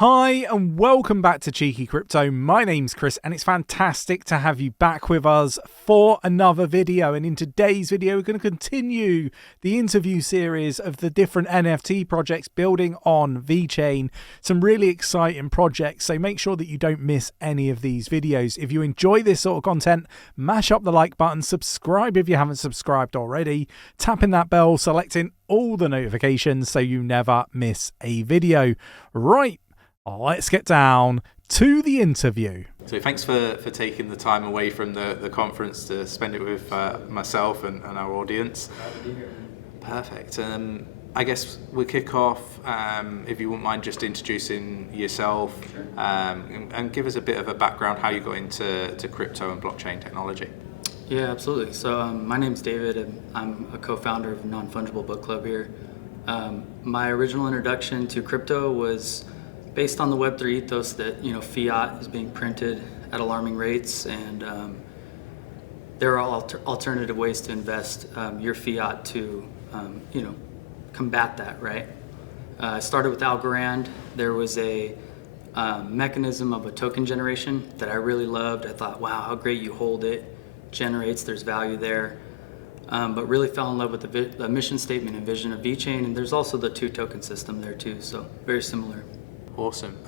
Hi and welcome back to Cheeky Crypto. My name's Chris and it's fantastic to have you back with us for another video. And in today's video, we're going to continue the interview series of the different NFT projects building on VeChain. Some really exciting projects, so make sure that you don't miss any of these videos. If you enjoy this sort of content, mash up the like button, subscribe if you haven't subscribed already, tapping that bell, selecting all the notifications so you never miss a video. Right. Let's get down to the interview. So thanks for taking the time away from the conference to spend it with myself and our audience. Glad to be here. Perfect. I guess we'll kick off, if you wouldn't mind just introducing yourself. Sure. And give us a bit of a background how you got into crypto and blockchain technology. Yeah, absolutely. So my name's David and I'm a co-founder of NonFungible book club here. My original introduction to crypto was based on the Web3 ethos that, fiat is being printed at alarming rates, and there are alternative ways to invest your fiat to, combat that, right? I started with Algorand. There was a mechanism of a token generation that I really loved. I thought, wow, how great, you hold it, generates, there's value there. But really fell in love with the mission statement and vision of VeChain, and there's also the two-token system there too, so very similar. Awesome.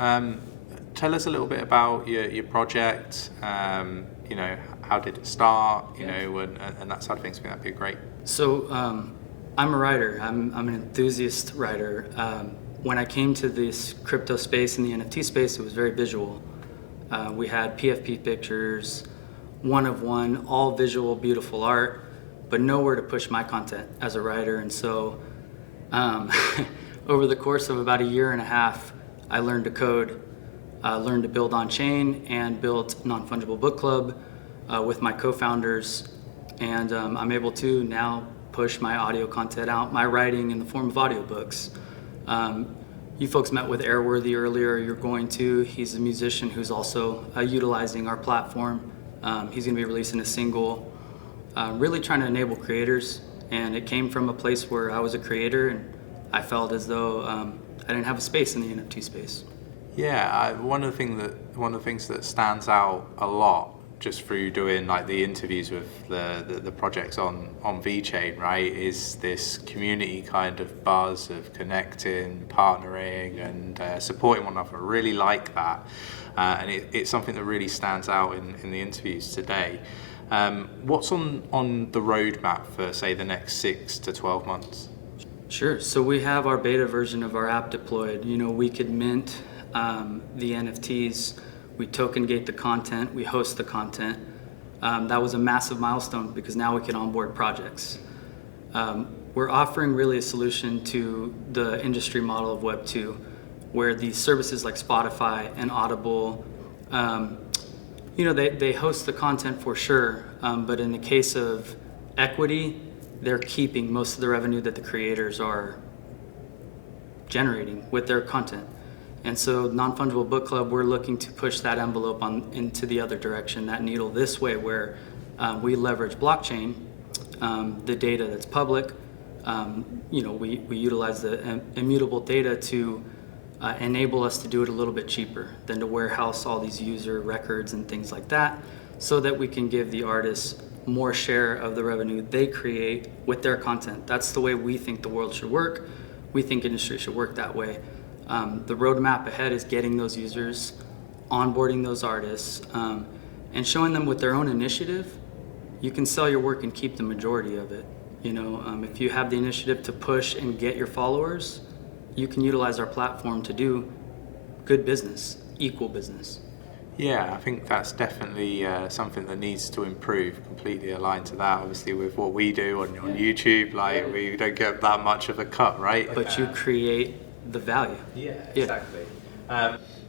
Tell us a little bit about your project. How did it start? And that side of things. I think that'd be great. So I'm a writer. I'm an enthusiast writer. When I came to this crypto space and the NFT space, it was very visual. We had PFP pictures, one of one, all visual, beautiful art, but nowhere to push my content as a writer. And so over the course of about a year and a half, I learned to code, learned to build on chain, and built NonFungible Book Club with my co-founders. And I'm able to now push my audio content out, my writing in the form of audiobooks. You folks met with 𝗕𝗪𝗧𝗕 earlier. You're going to. He's a musician who's also utilizing our platform. He's going to be releasing a single, really trying to enable creators. And it came from a place where I was a creator, and I felt as though I didn't have a space in the NFT space. Yeah, one of the things that stands out a lot just through doing like the interviews with the projects on VeChain, right, is this community kind of buzz of connecting, partnering, and supporting one another. I really like that, and it's something that really stands out in the interviews today. What's on the roadmap for, say, the next 6 to 12 months? Sure. So we have our beta version of our app deployed. We could mint the NFTs, we token gate the content, we host the content. That was a massive milestone because now we can onboard projects. We're offering really a solution to the industry model of Web 2, where these services like Spotify and Audible, they host the content for sure, but in the case of equity, they're keeping most of the revenue that the creators are generating with their content. And so NonFungible Book Club, we're looking to push that envelope into the other direction, that needle this way, where we leverage blockchain, the data that's public. We utilize the immutable data to enable us to do it a little bit cheaper than to warehouse all these user records and things like that, so that we can give the artists more share of the revenue they create with their content. That's the way we think the world should work. We think industry should work that way. The roadmap ahead is getting those users, onboarding those artists, and showing them with their own initiative, you can sell your work and keep the majority of it. If you have the initiative to push and get your followers, you can utilize our platform to do good business, equal business. Yeah, I think that's definitely something that needs to improve. Completely aligned to that. Obviously, with what we do on YouTube, we don't get that much of a cut, right? But you create the value. Yeah, exactly.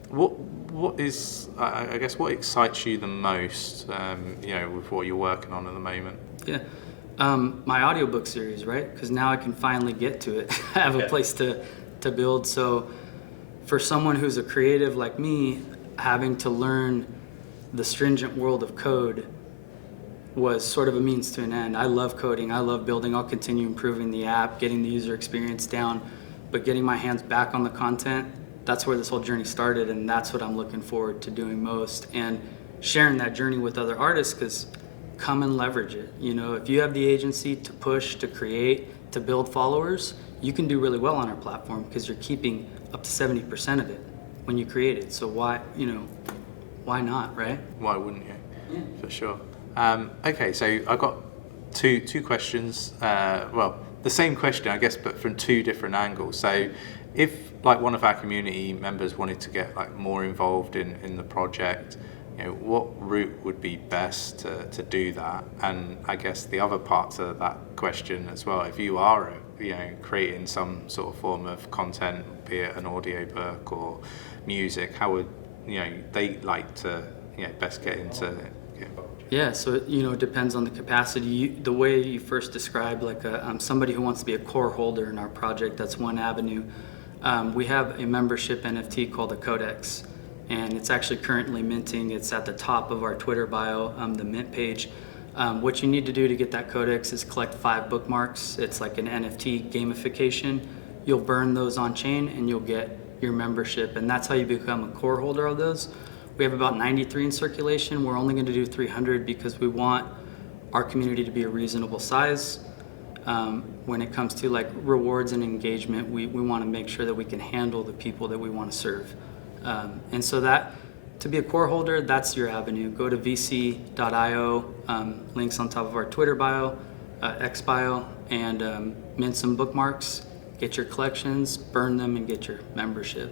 What is, I guess, what excites you the most, with what you're working on at the moment? Yeah, my audiobook series, right? Because now I can finally get to it. I have a place to build. So for someone who's a creative like me, having to learn the stringent world of code was sort of a means to an end. I love coding, I love building, I'll continue improving the app, getting the user experience down, but getting my hands back on the content that's where this whole journey started, and that's what I'm looking forward to doing most, and sharing that journey with other artists, because come and leverage it. You know, if you have the agency to push, to create, to build followers, you can do really well on our platform because you're keeping up to 70% of it when you create it. So why not, right? Why wouldn't you? Yeah. For sure. Okay, so I got two questions. Well, the same question, I guess, but from two different angles. So if like one of our community members wanted to get like more involved in the project, you know, what route would be best to do that? And I guess the other part to that question as well, if you are, you know, creating some sort of form of content, be it an audiobook or music, how would, you know, they like to, you know, best get into it? Yeah, so you know, it depends on the capacity. The way you first described, like somebody who wants to be a core holder in our project, that's one avenue. We have a membership NFT called the Codex, and it's actually currently minting. It's at the top of our Twitter bio, the mint page. What you need to do to get that Codex is collect 5 bookmarks. It's like an NFT gamification. You'll burn those on chain and you'll get your membership, and that's how you become a core holder of those. We have about 93 in circulation. We're only going to do 300 because we want our community to be a reasonable size. When it comes to like rewards and engagement, we want to make sure that we can handle the people that we want to serve. And so that, to be a core holder, that's your avenue. Go to vc.io, links on top of our Twitter bio, X bio, and mint some bookmarks, get your collections, burn them, and get your membership.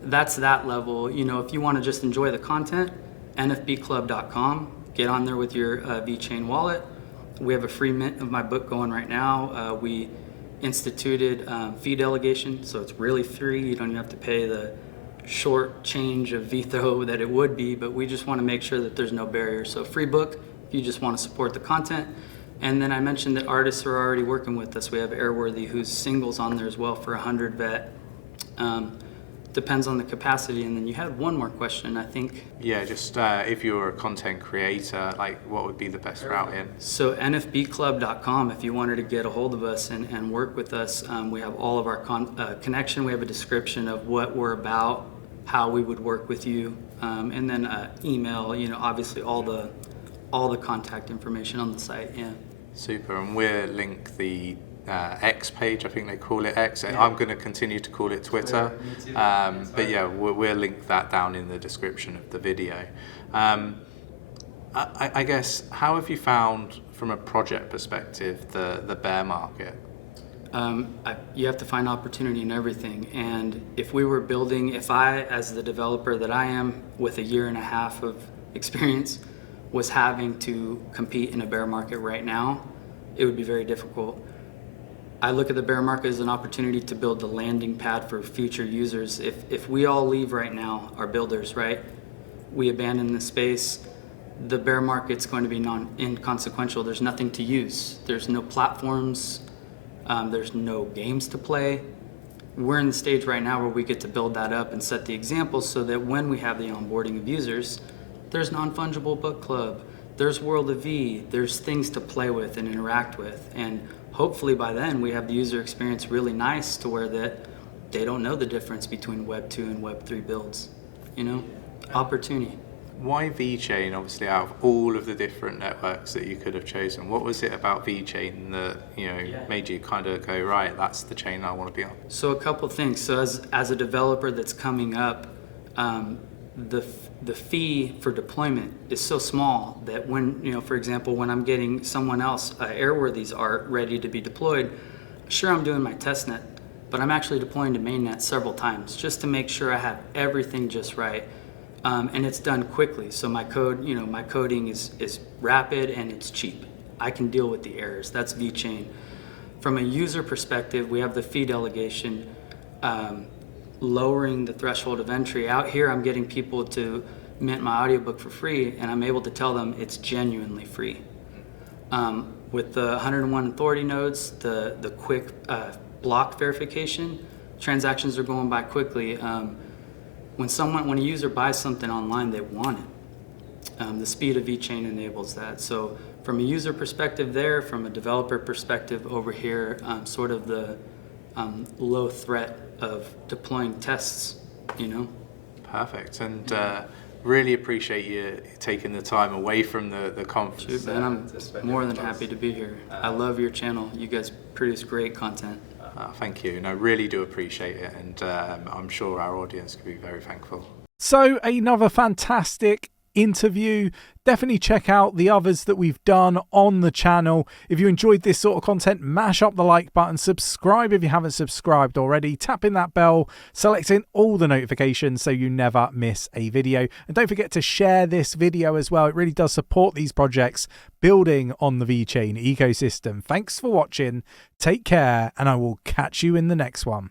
That's that level. You know, if you want to just enjoy the content, nfbclub.com, get on there with your VeChain wallet. We have a free mint of my book going right now. We instituted fee delegation, so it's really free. You don't even have to pay the short change of VeTho that it would be, but we just want to make sure that there's no barrier. So free book if you just want to support the content. And then I mentioned that artists are already working with us. We have 𝗕𝗪𝗧𝗕, whose singles on there as well for 100 VET. Depends on the capacity. And then you had one more question, I think. Yeah, just if you're a content creator, like what would be the best route in? So nfbclub.com, if you wanted to get a hold of us and work with us, we have all of our connection. We have a description of what we're about, how we would work with you, and then email, you know, obviously all the contact information on the site. Yeah. Super, and we'll link the X page, I think they call it X. Yeah. I'm going to continue to call it Twitter. But yeah, we'll link that down in the description of the video. I guess, how have you found, from a project perspective, the bear market? You have to find opportunity in everything. And if I, as the developer that I am, with a 1.5 years of experience, was having to compete in a bear market right now, it would be very difficult. I look at the bear market as an opportunity to build the landing pad for future users. If we all leave right now, our builders, right, we abandon the space, the bear market's going to be inconsequential. There's nothing to use. There's no platforms. There's no games to play. We're in the stage right now where we get to build that up and set the example so that when we have the onboarding of users, there's Non-Fungible Book Club, there's World of V, there's things to play with and interact with. And hopefully by then we have the user experience really nice to where that they don't know the difference between Web 2 and Web 3 builds. You know, opportunity. Why VeChain, obviously, out of all of the different networks that you could have chosen? What was it about VeChain that, you know, made you kind of go, right, that's the chain I want to be on? So a couple things. So as a developer that's coming up, the fee for deployment is so small that when, you know, for example, when I'm getting someone else, 𝗕𝗪𝗧𝗕's art ready to be deployed, sure, I'm doing my testnet, but I'm actually deploying to mainnet several times just to make sure I have everything just right. And it's done quickly. So my code, you know, my coding is rapid and it's cheap. I can deal with the errors. That's VeChain. From a user perspective, we have the fee delegation, lowering the threshold of entry. Out here, I'm getting people to mint my audiobook for free, and I'm able to tell them it's genuinely free. With the 101 authority nodes, the quick block verification, transactions are going by quickly. When a user buys something online, they want it. The speed of VeChain enables that. So from a user perspective there, from a developer perspective over here, sort of the low threat of deploying tests you know. Perfect. And really appreciate you taking the time away from the conference. Shoot, man, I'm more than happy to be here. I love your channel. You guys produce great content. Thank you, and I really do appreciate it, and I'm sure our audience could be very thankful. So another fantastic interview. Definitely check out the others that we've done on the channel. If you enjoyed this sort of content, mash up the like button, subscribe if you haven't subscribed already, tap in that bell, selecting all the notifications so you never miss a video. And don't forget to share this video as well. It really does support these projects building on the VeChain ecosystem. Thanks for watching, take care, and I will catch you in the next one.